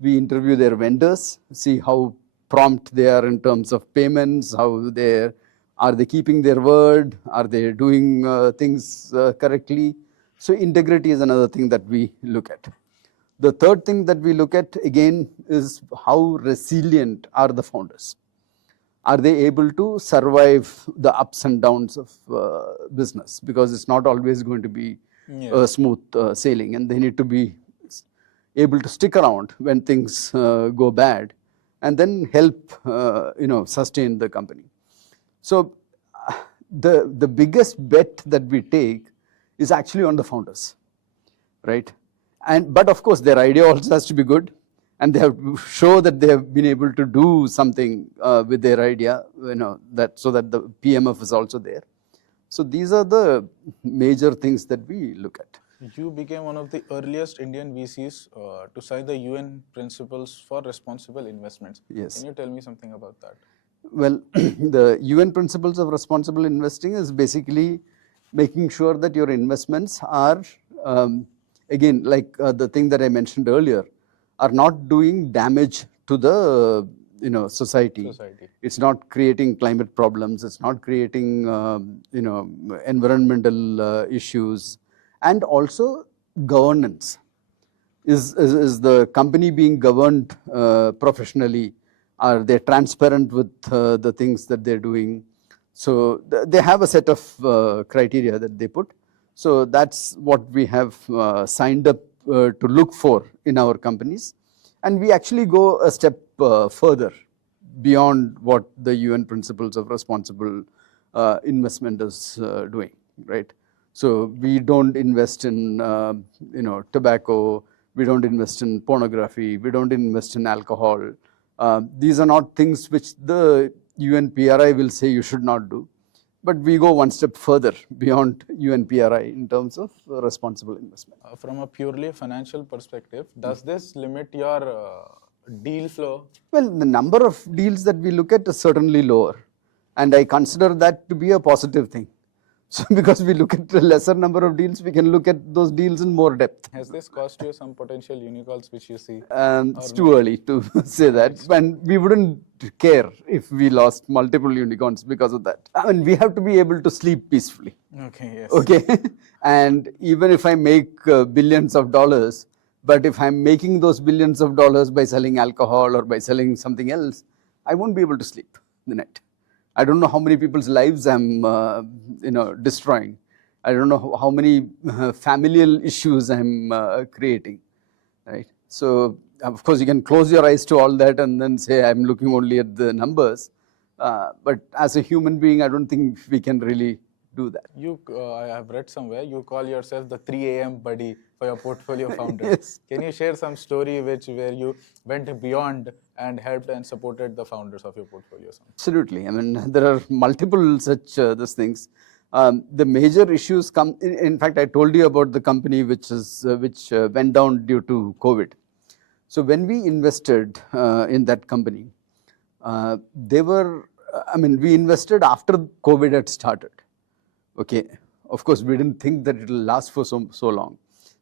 we interview their vendors, see how prompt they are in terms of payments, are they keeping their word, are they doing things correctly. So integrity is another thing that we look at. The third thing that we look at again is how resilient are the founders. Are they able to survive the ups and downs of business? Because it's not always going to be smooth sailing, and they need to be able to stick around when things go bad, and then help sustain the company. So the biggest bet that we take is actually on the founders, right? But of course their idea also has to be good, and they have to show that they have been able to do something with their idea, so that the PMF is also there. So these are the major things that we look at. You became one of the earliest Indian VCs to sign the UN Principles for Responsible Investments. Yes. Can you tell me something about that? Well, the UN Principles of Responsible Investing is basically making sure that your investments are, again, like the thing that I mentioned earlier, are not doing damage to the society. It's not creating climate problems. It's not creating environmental issues, and also governance. Is the company being governed professionally? Are they transparent with the things that they're doing? So they have a set of criteria that they put. So that's what we have signed up to look for in our companies. And we actually go a step further beyond what the UN Principles of Responsible Investment is doing, right? So we don't invest in tobacco, we don't invest in pornography, we don't invest in alcohol. These are not things which the UNPRI will say you should not do. But we go one step further beyond UNPRI in terms of responsible investment. From a purely financial perspective, does this limit your deal flow? Well, the number of deals that we look at is certainly lower, and I consider that to be a positive thing. So because we look at a lesser number of deals, we can look at those deals in more depth. Has this cost you some potential unicorns which you see? It's too early to say that, and we wouldn't care if we lost multiple unicorns because of that. I mean, we have to be able to sleep peacefully. Okay, yes. Okay, and even if I make billions of dollars, but if I'm making those billions of dollars by selling alcohol or by selling something else, I won't be able to sleep the night. I don't know how many people's lives I'm destroying. I don't know how many familial issues I'm creating, right? So of course you can close your eyes to all that and then say I'm looking only at the numbers. But as a human being, I don't think we can really do that. I have read somewhere, you call yourself the 3 a.m. buddy for your portfolio founders. Yes. Can you share some story where you went beyond and helped and supported the founders of your portfolio? Absolutely. I mean, there are multiple such these things. The major issues come. In fact, I told you about the company which went down due to COVID. So when we invested in that company, we invested after COVID had started. Okay. Of course, we didn't think that it will last for so long.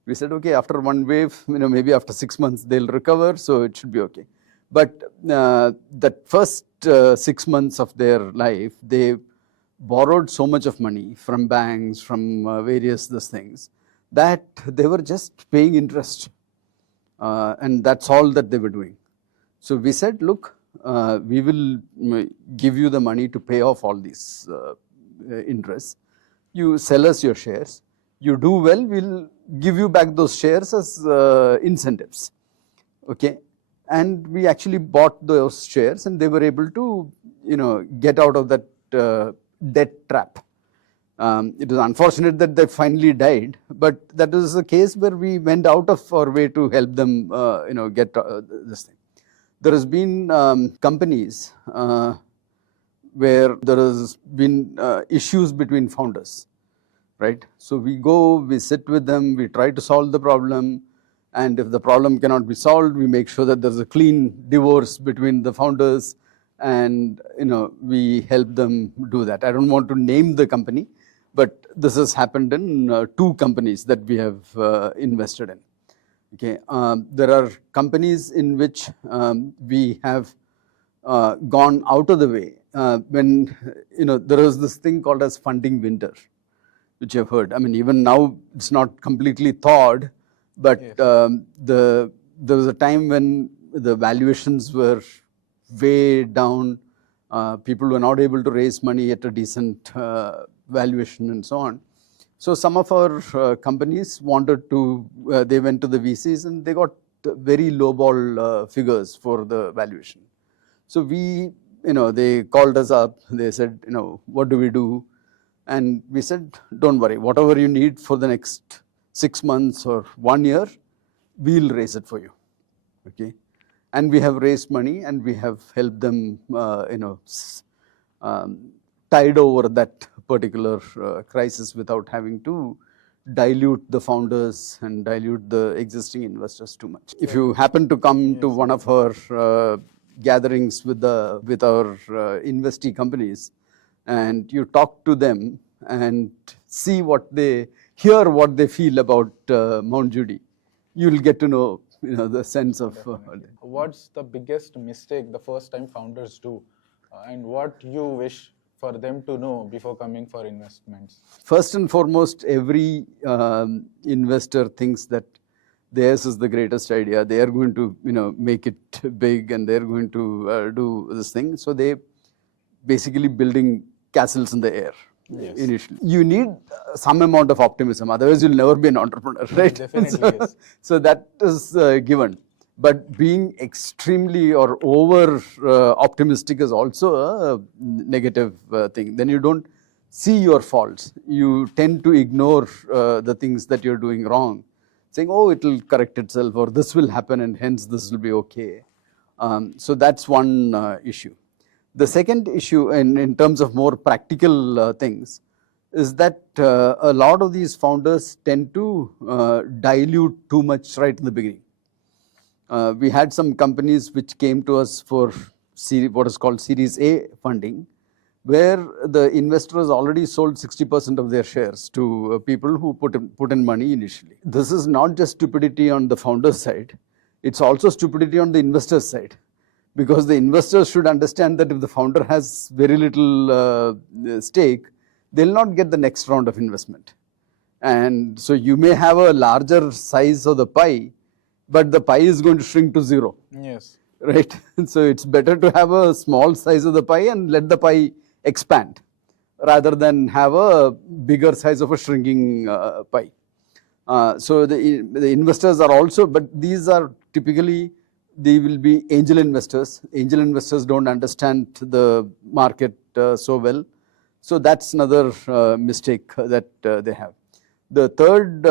We said, okay, after one wave, maybe after 6 months they'll recover, so it should be okay. But that first 6 months of their life, they borrowed so much of money from banks, from various these things, that they were just paying interest. And that's all that they were doing. So we said, look, we will give you the money to pay off all these interests. You sell us your shares. You do well, we'll give you back those shares as incentives. Okay, and we actually bought those shares, and they were able to, get out of that debt trap. It is unfortunate that they finally died, but that is a case where we went out of our way to help them, get this thing. There has been companies where there has been issues between founders, right? So we go, we sit with them, we try to solve the problem, and if the problem cannot be solved, we make sure that there's a clean divorce between the founders, and we help them do that. I don't want to name the company, but this has happened in 2 companies that we have invested in. Okay, there are companies in which we have gone out of the way when there is this thing called as funding winter, which you have heard. I mean, even now it's not completely thawed, but Yes. there was a time when the valuations were way down. People were not able to raise money at a decent valuation and so on. So some of our companies wanted to, they went to the VCs and they got very lowball figures for the valuation. So we, they called us up, they said, what do we do? And we said, don't worry, whatever you need for the next 6 months or 1 year, we'll raise it for you. Okay. And we have raised money and we have helped them, tide over that particular crisis without having to dilute the founders and dilute the existing investors too much. If you happen to come to one of our gatherings with our investee companies, and you talk to them and hear what they feel about Mount Judi, you'll get to know, the sense of. What's the biggest mistake the first time founders do, and what you wish for them to know before coming for investments? First and foremost, every investor thinks that theirs is the greatest idea. They are going to, make it big, and they're going to do this thing. So they basically building castles in the air. Yes. Initially, you need some amount of optimism. Otherwise, you'll never be an entrepreneur, right? Definitely, yes. So that is given. But being extremely or over optimistic is also a negative thing. Then you don't see your faults. You tend to ignore the things that you're doing wrong, saying, oh, it will correct itself, or this will happen and hence this will be okay. So that's one issue. The second issue in terms of more practical things is that a lot of these founders tend to dilute too much right in the beginning. We had some companies which came to us for what is called Series A funding, where the investor has already sold 60% of their shares to people who put in money initially. This is not just stupidity on the founder's side, it's also stupidity on the investor's side. Because the investors should understand that if the founder has very little stake, they'll not get the next round of investment. And so you may have a larger size of the pie, but the pie is going to shrink to 0. Yes. Right? So it's better to have a small size of the pie and let the pie expand, rather than have a bigger size of a shrinking pie. So the investors are also, but these are typically, they will be angel investors. Angel investors don't understand the market so well. So that's another mistake that they have. The third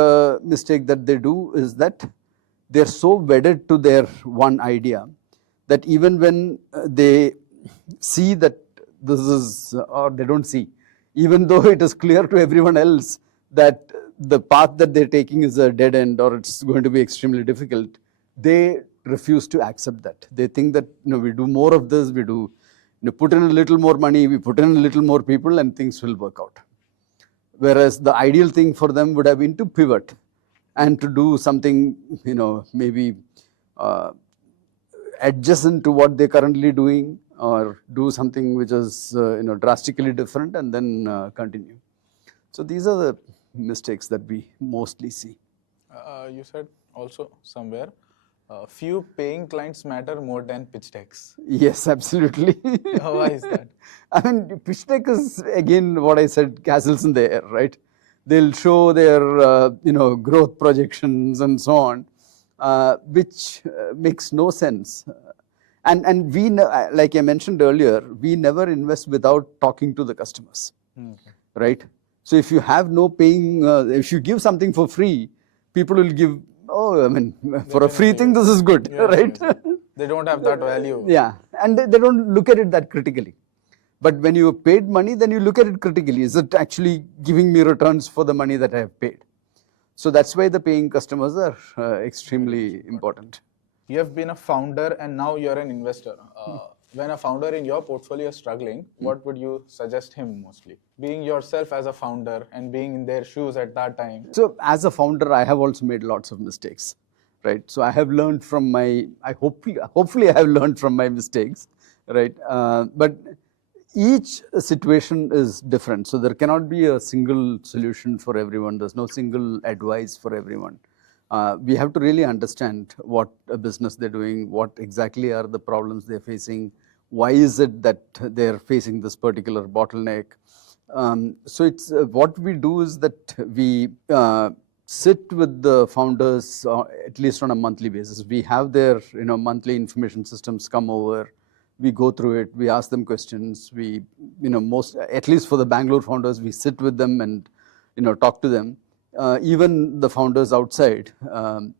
mistake that they do is that they're so wedded to their one idea that even when they see that this is, or they don't see, even though it is clear to everyone else that the path that they're taking is a dead end or it's going to be extremely difficult, they refuse to accept that. They think that we do more of this, we do put in a little more money, we put in a little more people, and things will work out. Whereas the ideal thing for them would have been to pivot and to do something, maybe adjacent to what they're currently doing or do something which is drastically different and then continue. So these are the mistakes that we mostly see. You said also somewhere, few paying clients matter more than pitch decks. Yes, absolutely. Why is that? I mean, pitch deck is again what I said, castles in the air, right? They'll show their growth projections and so on, which makes no sense. And we, like I mentioned earlier, we never invest without talking to the customers, right? So if you have no paying, if you give something for free, people will give, oh, I mean, for a free thing, this is good, Yes, right? yes. They don't have that value. Yeah, and they don't look at it that critically. But when you have paid money, then you look at it critically. Is it actually giving me returns for the money that I have paid? So that's why the paying customers are extremely important. You have been a founder and now you're an investor. When a founder in your portfolio is struggling, what would you suggest him mostly? Being yourself as a founder and being in their shoes at that time. So as a founder, I have also made lots of mistakes, right? So I have learned from hopefully I have learned from my mistakes, right? But each situation is different. So there cannot be a single solution for everyone. There's no single advice for everyone. We have to really understand what a business they're doing, what exactly are the problems they're facing, why is it that they're facing this particular bottleneck. So it's what we do is that we sit with the founders at least on a monthly basis. We have their monthly information systems come over. We go through it. We ask them questions. We at least for the Bangalore founders, we sit with them and talk to them. Even the founders outside,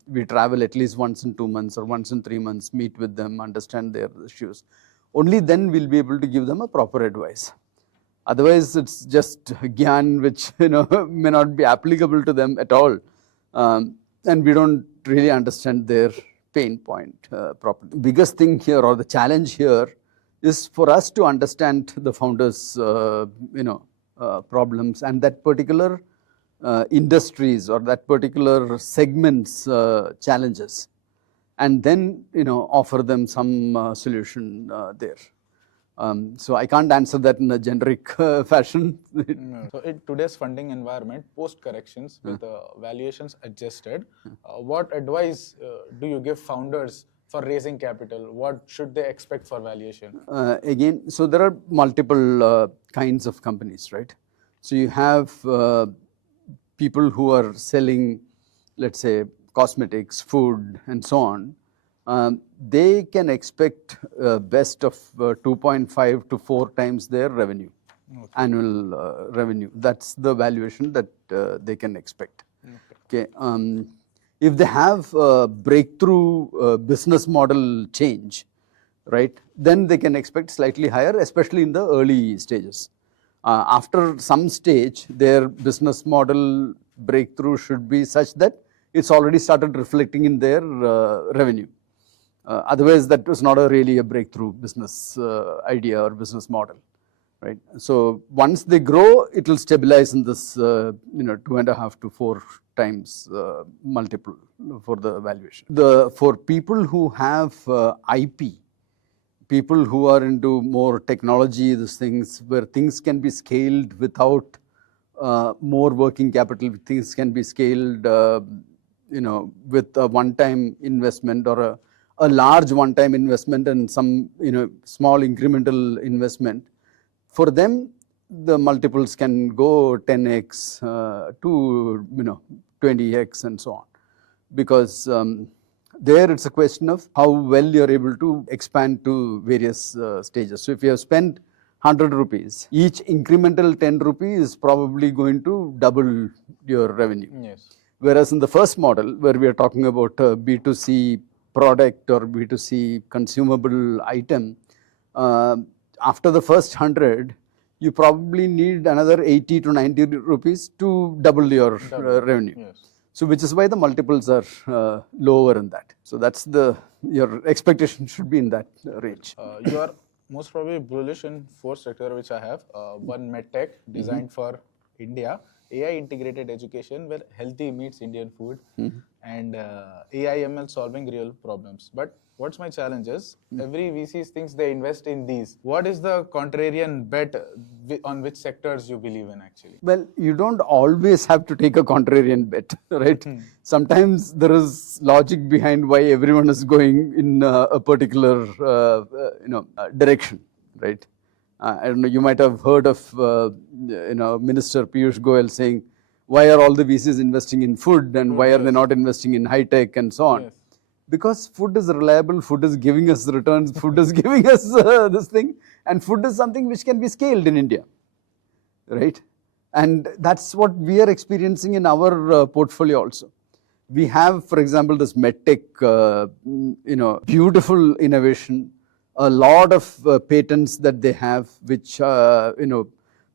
we travel at least once in 2 months or once in 3 months, meet with them, understand their issues. Only then we'll be able to give them a proper advice. Otherwise, it's just gyan which may not be applicable to them at all, and we don't really understand their pain point properly. Biggest thing here or the challenge here is for us to understand the founders' problems and that particular industries or that particular segment's challenges, and then offer them some solution there. So I can't answer that in a generic fashion. So in today's funding environment, post corrections with valuations adjusted, what advice do you give founders for raising capital? What should they expect for valuation? Again, so there are multiple kinds of companies, right? So you have people who are selling, let's say, cosmetics, food, and so on. They can expect best of 2.5 to 4 times their revenue, annual revenue. That's the valuation that they can expect. Okay. If they have a breakthrough business model change, right, then they can expect slightly higher, especially in the early stages. After some stage, their business model breakthrough should be such that it's already started reflecting in their revenue. Otherwise, that was not really a breakthrough business idea or business model, right? So once they grow, it will stabilize in this 2.5 to 4 times multiple for the valuation. For people who have IP, people who are into more technology, these things where things can be scaled without more working capital, things can be scaled, with a one-time investment or a large one-time investment and some small incremental investment. For them, the multiples can go 10x to 20x and so on, because there it's a question of how well you're able to expand to various stages. So if you have spent 100 rupees, each incremental 10 rupees is probably going to double your revenue. Yes. Whereas in the first model, where we are talking about a B2C product or B2C consumable item, after the first 100, you probably need another 80 to 90 rupees to double your revenue. Yes. So which is why the multiples are lower in that. So that's your expectation should be in that range. You are most probably bullish in 4 sectors which I have. One, medtech, designed for India. AI integrated education where healthy meets Indian food, and AI ML solving real problems. But what's my challenge is every VC thinks they invest in these. What is the contrarian bet on which sectors you believe in actually? Well, you don't always have to take a contrarian bet, right? Sometimes there is logic behind why everyone is going in a particular direction, right? I don't know, you might have heard of Minister Piyush Goyal saying, why are all the VCs investing in food and why are they not investing in high tech and so on? Yes. Because food is reliable, food is giving us returns, food is giving us this thing, and food is something which can be scaled in India, right? And that's what we are experiencing in our portfolio also. We have, for example, this medtech, beautiful innovation, a lot of patents that they have, which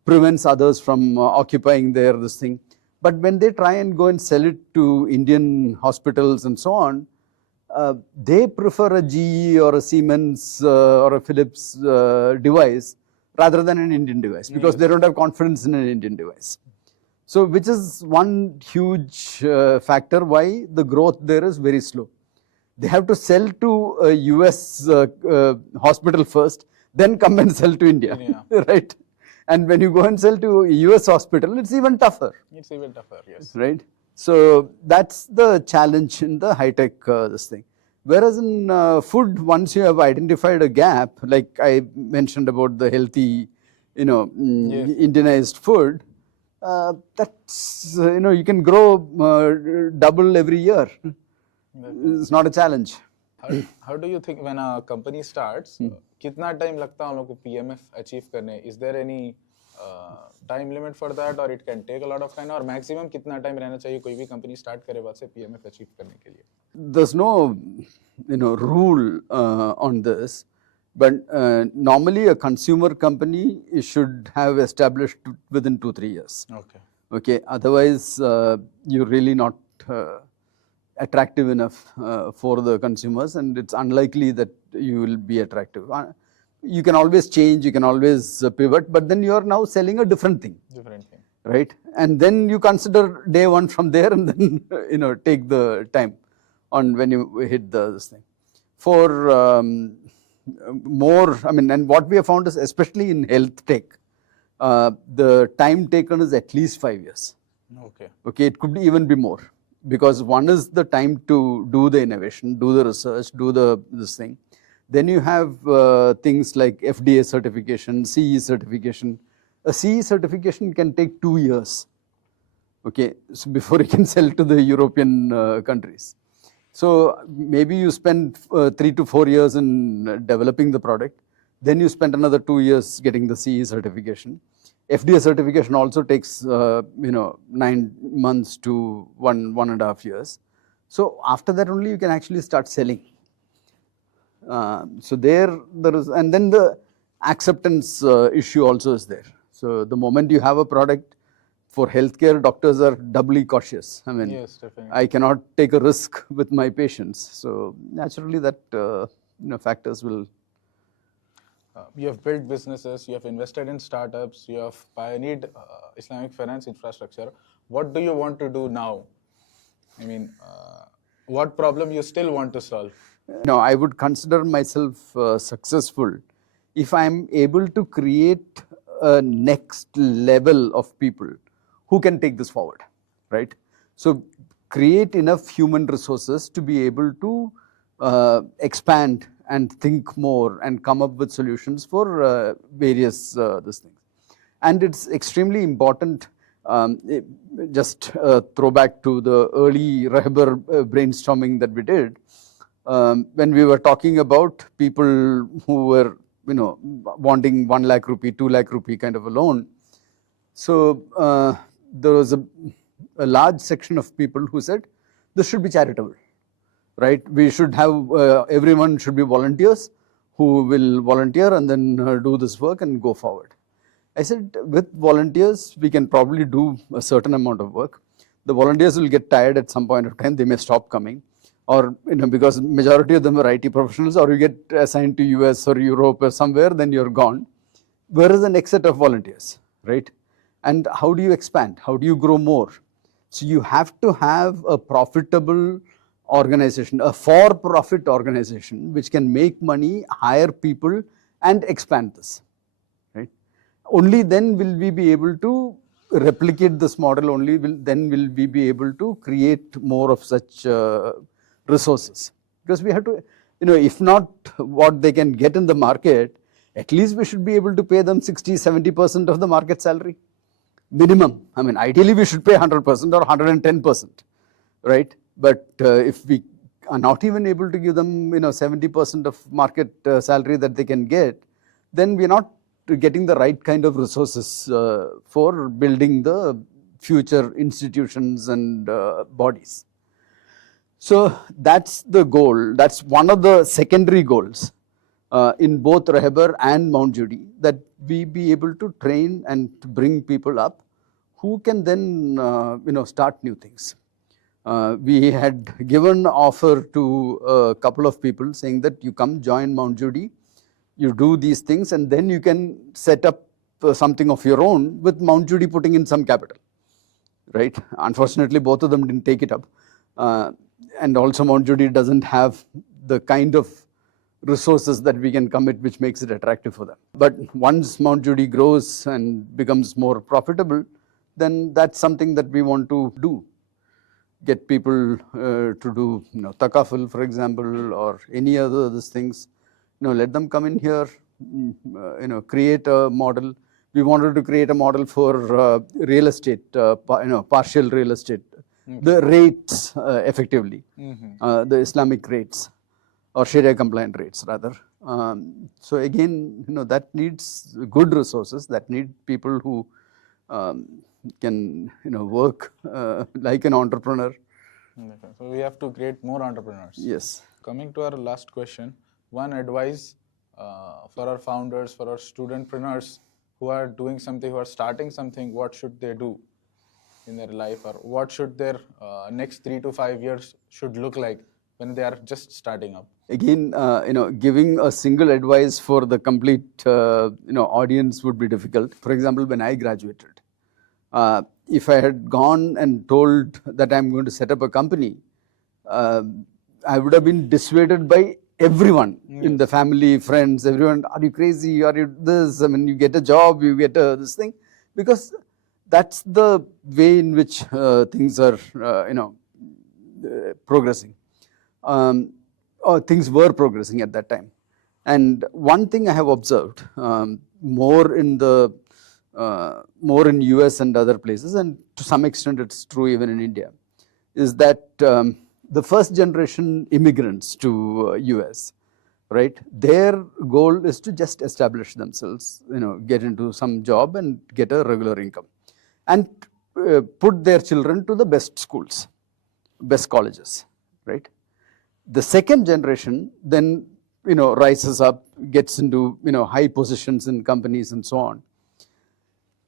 prevents others from occupying this thing. But when they try and go and sell it to Indian hospitals and so on, they prefer a GE or a Siemens or a Philips device rather than an Indian device because they don't have confidence in an Indian device. So, which is one huge factor why the growth there is very slow. They have to sell to a US hospital first, then come and sell to India, right? And when you go and sell to a US hospital, it's even tougher. It's even tougher, yes. Right? So that's the challenge in the high-tech this thing. Whereas in food, once you have identified a gap, like I mentioned about the healthy, Indianized food, that's, you can grow double every year. It's not a challenge. How do you think when a company starts, kitna time lagta hum log ko PMF achieve karne? Is there any time limit for that, or it can take a lot of time, or maximum kitna time rehna chahiye koi bhi company start kare baad se PMF achieve karne ke liye? There's no rule on this, but normally a consumer company should have established within 2-3 years. Okay, otherwise you're really not attractive enough for the consumers, and it's unlikely that you will be attractive. You can always change, you can always pivot, but then you are now selling a different thing. Right? And then you consider day one from there, and then take the time on when you hit this thing. For more, and what we have found is, especially in health tech, the time taken is at least 5 years. Okay, it could even be more. Because one is the time to do the innovation, do the research, do this thing. Then you have things like FDA certification, CE certification. A CE certification can take 2 years, okay, so before you can sell to the European countries. So maybe you spend 3 to 4 years in developing the product. Then you spend another 2 years getting the CE certification. FDA certification also takes 9 months to 1.5 years. So after that only you can actually start selling. So there is, and then the acceptance issue also is there. So the moment you have a product, for healthcare, doctors are doubly cautious. Yes, definitely. I cannot take a risk with my patients. So naturally that factors will. You have built businesses, you have invested in startups, you have pioneered Islamic finance infrastructure. What do you want to do now? What problem you still want to solve? I would consider myself successful if I am able to create a next level of people who can take this forward, right? So create enough human resources to be able to expand and think more and come up with solutions for various these things. And it's extremely important, just throw back to the early Rehbar brainstorming that we did, when we were talking about people who were wanting 1 lakh rupee, 2 lakh rupee kind of a loan. So there was a large section of people who said this should be charitable. Right? We should have, everyone should be volunteers who will volunteer and then do this work and go forward. I said, with volunteers, we can probably do a certain amount of work. The volunteers will get tired at some point of time, they may stop coming. Or, because majority of them are IT professionals, or you get assigned to US or Europe or somewhere, then you're gone. Where is the next set of volunteers, right? And how do you expand? How do you grow more? So you have to have a profitable organization, a for-profit organization, which can make money, hire people, and expand this. Right? Only then will we be able to replicate this model. Only then will we be able to create more of such resources. Because we have to, if not what they can get in the market, at least we should be able to pay them 60-70% of the market salary. Minimum. I mean, ideally we should pay 100% or 110%, right? But if we are not even able to give them, 70% of market salary that they can get, then we are not getting the right kind of resources for building the future institutions and bodies. So that's the goal. That's one of the secondary goals in both Rehbar and Mount Judi, that we be able to train and to bring people up who can then start new things. We had given offer to a couple of people saying that you come join Mount Judi, you do these things, and then you can set up something of your own with Mount Judi putting in some capital, right? Unfortunately, both of them didn't take it up. And also Mount Judi doesn't have the kind of resources that we can commit, which makes it attractive for them. But once Mount Judi grows and becomes more profitable, then that's something that we want to do. Get people to do, takaful, for example, or any other these things. Let them come in here, create a model. We wanted to create a model for real estate, partial real estate, the rates effectively, the Islamic rates or Shariah-compliant rates rather. So again, that needs good resources, that need people who can, work like an entrepreneur. Okay. So we have to create more entrepreneurs. Yes. Coming to our last question, one advice for our founders, for our studentpreneurs who are doing something, who are starting something, what should they do in their life, or what should their next 3 to 5 years should look like when they are just starting up? Again, giving a single advice for the complete, audience would be difficult. For example, when I graduated, if I had gone and told that I'm going to set up a company, I would have been dissuaded by everyone in the family, friends, everyone. Are you crazy? Are you this? I mean, you get a job, you get this thing, because that's the way in which things are, progressing. Or things were progressing at that time. And one thing I have observed more in US and other places, and to some extent it's true even in India, is that the first generation immigrants to US, right, their goal is to just establish themselves, get into some job and get a regular income, and put their children to the best schools, best colleges, right? The second generation then, rises up, gets into, high positions in companies and so on.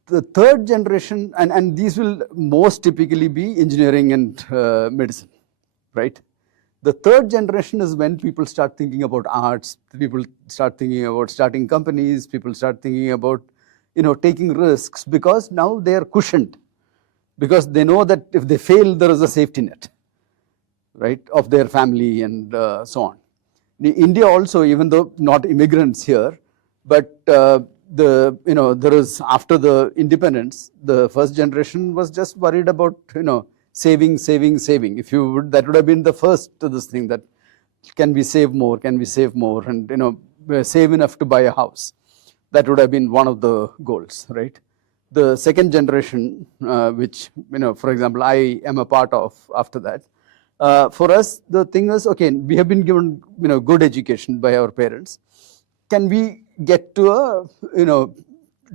The third generation, and these will most typically be engineering and medicine, right? The third generation is when people start thinking about arts, people start thinking about starting companies, people start thinking about, taking risks, because now they are cushioned, because they know that if they fail, there is a safety net, right, of their family and so on. In India also, even though not immigrants here, but there is, after the independence, the first generation was just worried about, saving. If you would, that would have been the first to this thing, that can we save more, and, save enough to buy a house. That would have been one of the goals, right? The second generation, which, for example, I am a part of after that, for us, the thing was, okay, we have been given, good education by our parents. Can we get to a,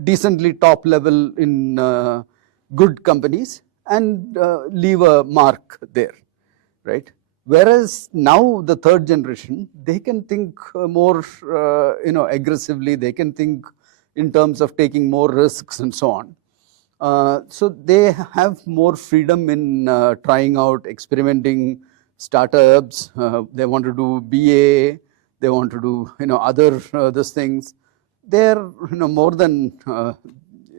decently top level in good companies and leave a mark there, right? Whereas now the third generation, they can think more, aggressively. They can think in terms of taking more risks and so on. So they have more freedom in trying out, experimenting, startups. They want to do BA. They want to do, other these things. They're, more than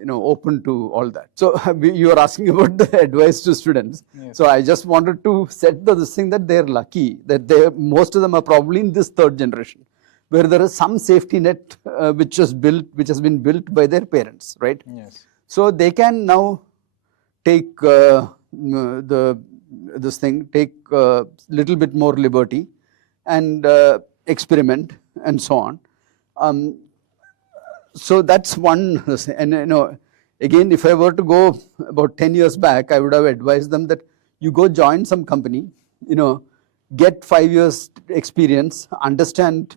open to all that. So you are asking about the advice to students. Yes. So I just wanted to set this thing that they're lucky that most of them are probably in this third generation, where there is some safety net which has been built by their parents, right? Yes. So they can now take take little bit more liberty and experiment and so on. So that's one, and again, if I were to go about 10 years back, I would have advised them that you go join some company, get 5 years experience, understand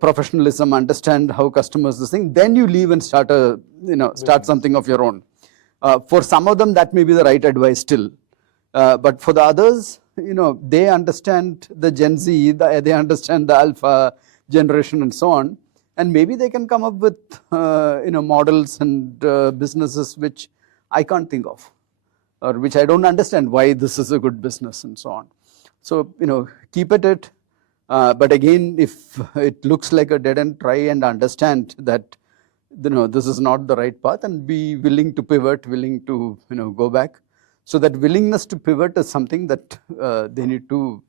professionalism, understand how customers this thing, then you leave and start something of your own. For some of them, that may be the right advice still, but for the others, they understand the Gen Z, they understand the Alpha generation and so on. And maybe they can come up with models and businesses which I can't think of, or which I don't understand why this is a good business and so on. So keep at it. But again, if it looks like a dead end, try and understand that this is not the right path, and be willing to pivot, willing to go back. So that willingness to pivot is something that they need to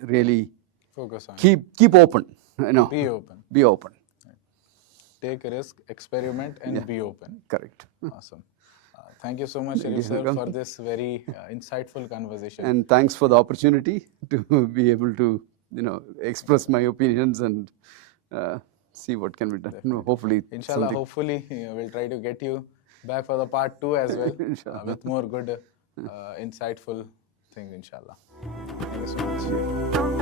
really focus on. Keep open. Be open. Be open. Take a risk, experiment, and be open. Correct. Awesome. Thank you so much, Sherif sir, for this very insightful conversation. And thanks for the opportunity to be able to, express my opinions and see what can be done. Hopefully. Inshallah, hopefully, we'll try to get you back for the part 2 as well with more good, insightful things, inshallah. Thank you so much.